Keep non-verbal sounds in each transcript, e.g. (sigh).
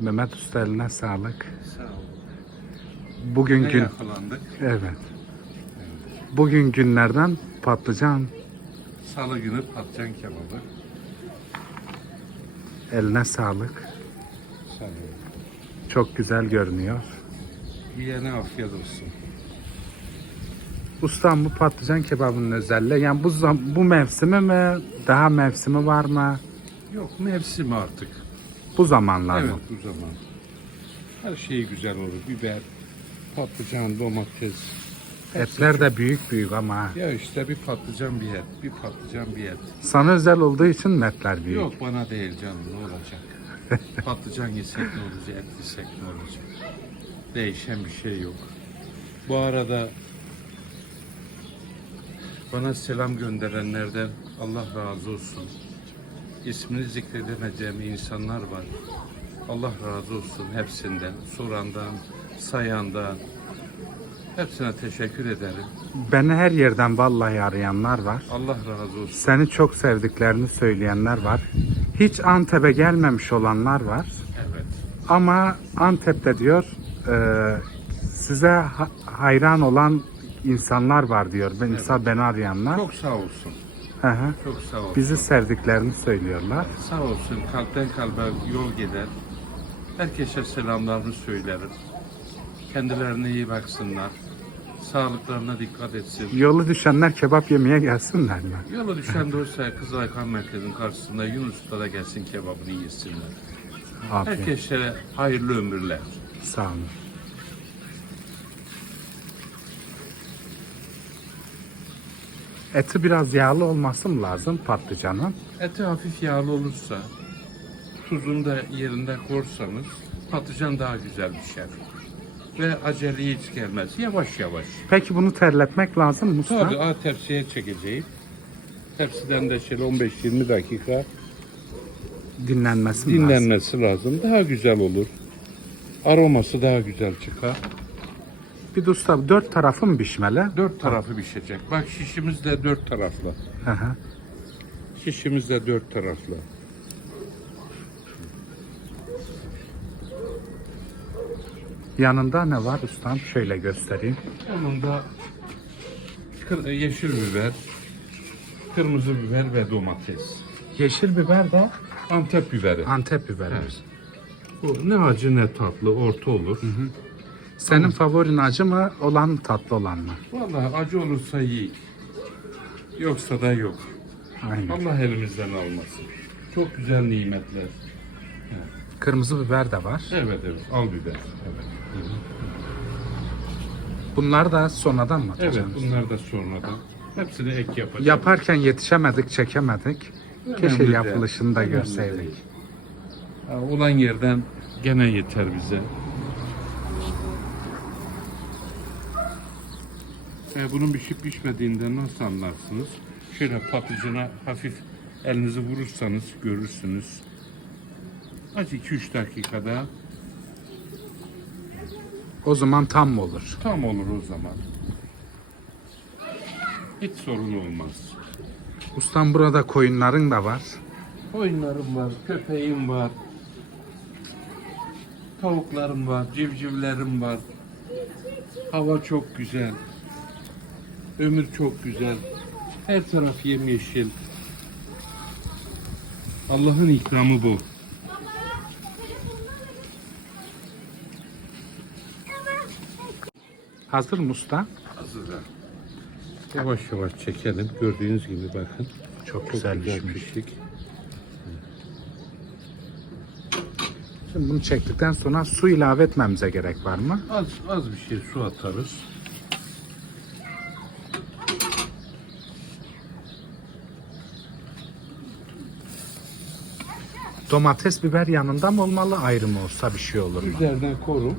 Mehmet Usta eline sağlık. Sağ ol. Bugün gün yakalandık? evet. Bugün günlerden patlıcan Salı günü patlıcan kebabı. eline sağlık. Sağ ol. Çok güzel görünüyor. Yiyene afiyet olsun. Ustam bu patlıcan kebabının özelliği yani bu bu mevsimi mi daha mevsimi var mı? Yok mevsimi artık. Bu zamanlar Evet mı? bu zaman. Her şey güzel olur. Biber, patlıcan, domates. hepsi Etler de büyük büyük ama Ya işte bir patlıcan bir et, bir patlıcan bir et. sana özel olduğu için mi etler büyük. Yok bana değil canım ne olacak? (laughs) patlıcan yesek ne olacak, et yesek ne olacak? Değişen bir şey yok. Bu arada bana selam gönderenlerden Allah razı olsun. İsmini zikredemeyeceğim insanlar var. Allah razı olsun hepsinden, sorandan, sayandan. Hepsine teşekkür ederim. Beni her yerden vallahi arayanlar var. Allah razı olsun. Seni çok sevdiklerini söyleyenler var. Hiç Antep'e gelmemiş olanlar var. Evet. Ama Antep'te diyor e, size ha- hayran olan insanlar var diyor. Ben, mesela beni arayanlar. Çok sağ olsun. Hı hı. Çok sağ olsun. Bizi sevdiklerini söylüyorlar. Sağ olsun kalpten kalbe yol gider. Herkese selamlarını söylerim. Kendilerine iyi baksınlar. Sağlıklarına dikkat etsin. Yolu düşenler kebap yemeye gelsinler mi? Yola düşen de olsa Kızılay Kan Merkezi'nin karşısında Yunus'ta da gelsin kebabını yesinler. Afiyet. Herkese hayırlı ömürler. Sağ olun. Eti biraz yağlı olması mı lazım patlıcanın? Eti hafif yağlı olursa, tuzunu da yerinde korsanız patlıcan daha güzel pişer. Ve acele hiç gelmez. Yavaş yavaş. Peki bunu terletmek lazım mı usta? Tabii a tepsiye çekeceğim. Tepsiden de şöyle 15-20 dakika Dinlenmesi mi lazım? dinlenmesi lazım. Daha güzel olur. Aroması daha güzel çıkar. Bir de usta dört tarafı mı pişmeli? Dört tarafı pişecek. Bak şişimiz de dört taraflı. Hı hı. Şişimiz de dört taraflı. Yanında ne var ustam? Şöyle göstereyim. Onun da kır- yeşil biber, kırmızı biber ve domates. Yeşil biber de Antep biberi. Antep biberi. Evet. Bu ne acı ne tatlı, orta olur. Senin favorin acı mı olan tatlı olan mı? Vallahi acı olursa iyi. Yoksa da yok. Aynen. Allah elimizden almasın. Çok güzel nimetler. Kırmızı biber de var. Evet evet al biber. Evet. Bunlar da sonradan mı Evet atacaksınız? bunlar da sonradan. Hepsini ek yapacağım. Yaparken yetişemedik, çekemedik. Keşke Önemli değil. yapılışını da Önemli görseydik. değil. Ha, Olan yerden gene yeter bize. E, bunun pişip pişmediğinden nasıl anlarsınız? Şöyle patlıcana hafif elinizi vurursanız görürsünüz. Aç 2-3 dakikada O zaman tam mı olur? tam olur o zaman. Hiç sorun olmaz. Ustam burada koyunların da var. Koyunlarım var, köpeğim var. Tavuklarım var, civcivlerim var. Hava çok güzel. Ömür çok güzel. Her taraf yemyeşil. Allah'ın ikramı bu. Hazır mı usta? Hazırlar. Yavaş yavaş çekelim. Gördüğünüz gibi bakın. Çok, güzel, Güzel pişik. Şimdi bunu çektikten sonra su ilave etmemize gerek var mı? Az az bir şey su atarız. Domates, biber yanında mı olmalı, ayrı mı olsa bir şey olur mu? Üzerine korum.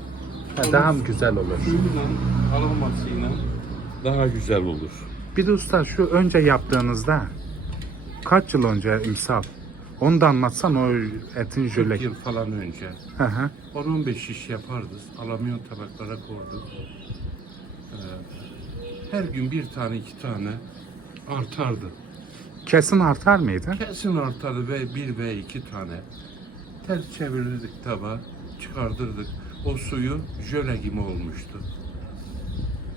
Ha, daha mı güzel olur? Suyundan alınmasıyla daha güzel olur. Bir de usta şu önce yaptığınızda kaç yıl önce imsal? Onu da anlatsan o etin 40 jöle. yıl falan önce. Hı hı. 10-15 şiş yapardık. Alamyon tabaklara koyduk. Ee, her gün bir tane iki tane artardı. Kesin artar mıydı? Kesin artardı ve bir ve iki tane. Ters çevirirdik tabağı. çıkardırdık. O suyu jöle gibi olmuştu.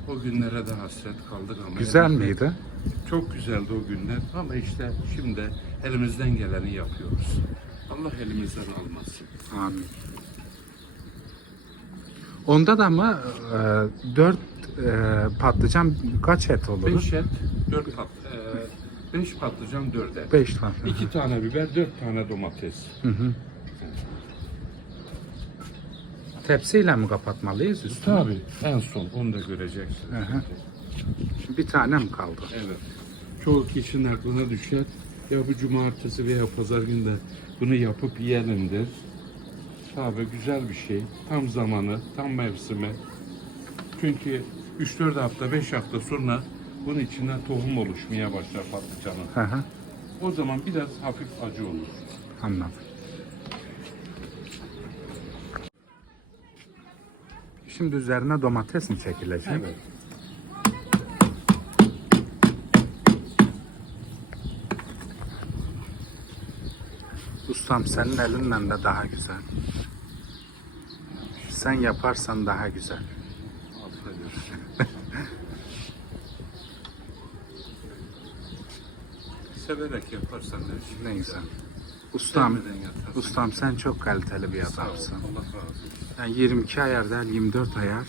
O günlere de hasret kaldık ama. Güzel miydi? Çok güzeldi o günler ama işte şimdi elimizden geleni yapıyoruz. Allah elimizden almasın. Amin. Onda da mı e, dört e, patlıcan kaç et olur? 5 et, 4 pat, 5 patlıcan, 4 et. Beş patlıcan. 2 tane biber, 4 tane domates. Hı hı. Tepsiyle mi kapatmalıyız üstünü? Tabii en son onu da göreceksiniz. Hı hı. Bir tane mi kaldı? Evet. Çoğu kişinin aklına düşer. Ya bu cumartesi veya pazar günde bunu yapıp yiyelimdir. Tabii güzel bir şey. Tam zamanı, tam mevsimi. Çünkü 3-4 hafta, 5 hafta sonra bunun içinden tohum oluşmaya başlar patlıcanın. Hı hı. O zaman biraz hafif acı olur. Anladım. Şimdi üzerine domates mi çekilecek? Evet. Ustam senin elinden de daha güzel. Sen yaparsan daha güzel. Severek yaparsan Ne güzel. Ustam, Sevmeden yaparsan- ustam sen çok kaliteli bir adamsın. Allah razı olsun. Yani 22 ayar değil 24 ayar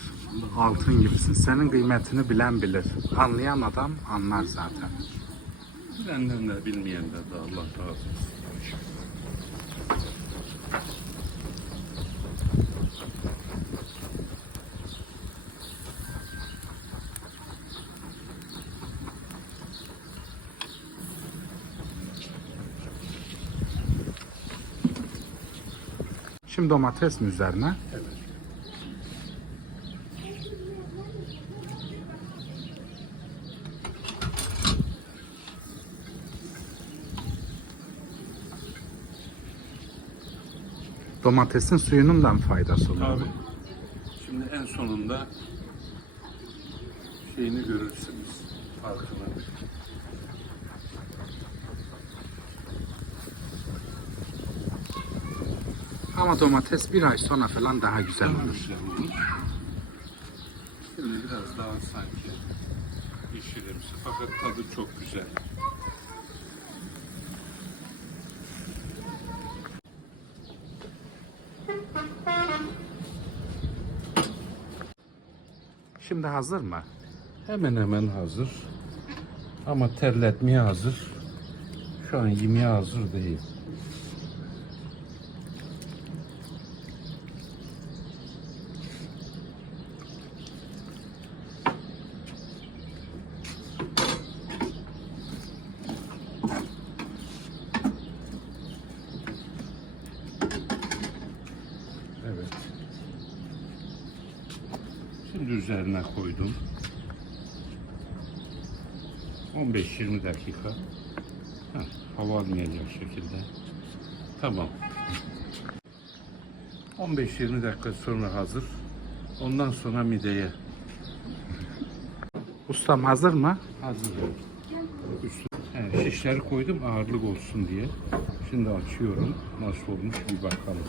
altın gibisin. Senin kıymetini bilen bilir. Anlayan adam anlar zaten. Bilenden de bilmeyenden de Allah razı olsun. Şimdi domates mi üzerine? Evet. Domatesin suyunun da mı faydası olur? Tabii. Şimdi en sonunda şeyini görürsünüz. Farkını. Ama domates bir ay sonra falan daha güzel Daha olur. güzel olur. Şimdi biraz daha sanki yeşilimsi fakat tadı çok güzel. Şimdi hazır mı? Hemen hemen hazır. Ama terletmeye hazır. Şu an yemeğe hazır değil. Evet. Şimdi üzerine koydum. 15-20 dakika. Heh, hava almayacak şekilde. Tamam. 15-20 dakika sonra hazır. Ondan sonra mideye Ustam hazır mı? hazır. Üstü, he, şişleri koydum ağırlık olsun diye. Şimdi açıyorum. Nasıl olmuş bir bakalım.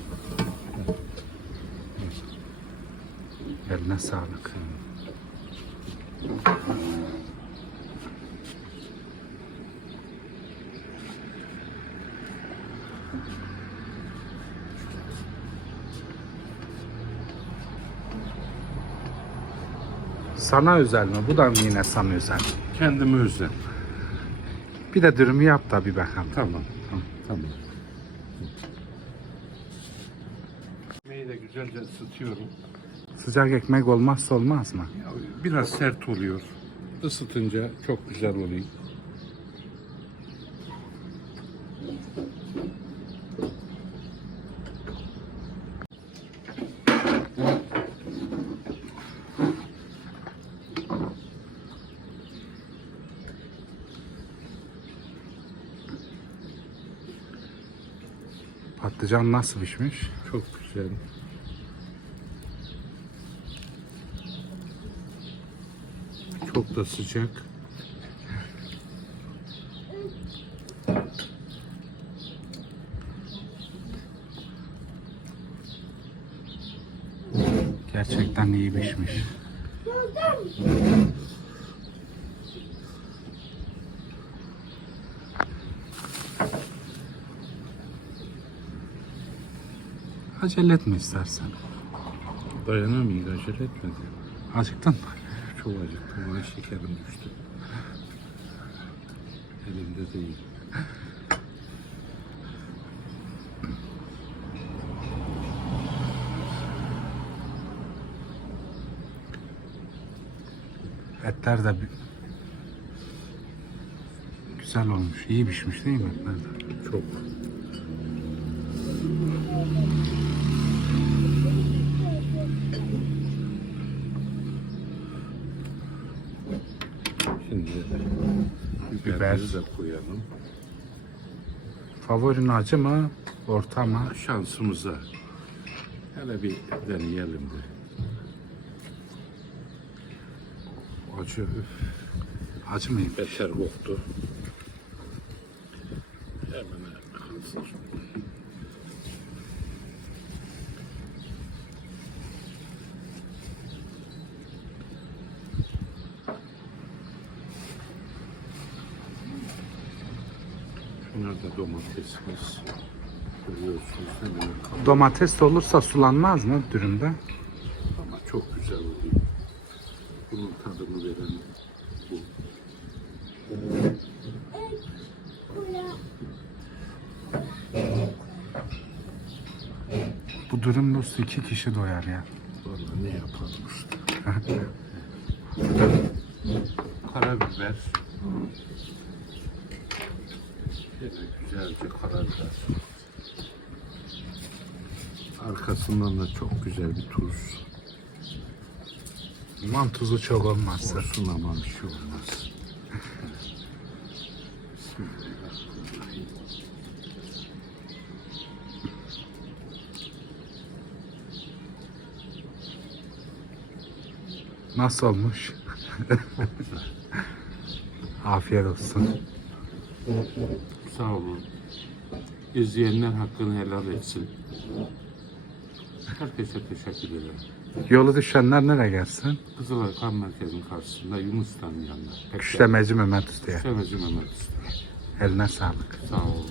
Eline sağlık. Sana özel mi? Bu da mı yine sana özel? Kendime özel. Bir de dürümü yap da bir bakalım. Tamam. Tamam. tamam. Ekmeği de güzelce ısıtıyorum. Sıcak ekmek olmazsa olmaz mı? Ya, biraz sert oluyor. Isıtınca çok güzel oluyor. Patlıcan nasıl pişmiş? Çok güzel. Çok da sıcak. Gerçekten iyi pişmiş. Acele etme istersen. Dayanamayın, acele etmedi. Acıktın mı? Çok acıktım, ama şekerim düştü. Elimde değil. Etler de güzel olmuş. İyi pişmiş değil mi etler de? Çok. Şimdi Biber. biberleri de koyalım. Favorin acı mı? Orta mı? Şansımıza. Hele bir deneyelim de. Acı üf, Acı mıyım? beter koktu. Hemen hemen domatesimiz. Görüyorsunuz hemen Domates de olursa sulanmaz mı dürümde? ama çok güzel oluyor. Bunun tadını veren bu. Bu dürüm dostu iki kişi doyar ya. Vallahi ne yapalım işte. (laughs) Karabiber. Şöyle güzelce karabiber. Arkasından da çok güzel bir tuz. Aman tuzu çok olmazsa. Olsun ama bir şey olmaz. Bismillahirrahmanirrahim. Nasıl olmuş? (laughs) Afiyet olsun. Sağ olun. İzleyenler hakkını helal etsin. Herkese teşekkür ederim. Yolu düşenler nereye gelsin? Kızılay Kan Merkezi'nin karşısında Yunus'tan yanında. Küşlemeci Mehmet Usta'ya. Küşlemeci Mehmet Usta. Eline sağlık. Sağ olun.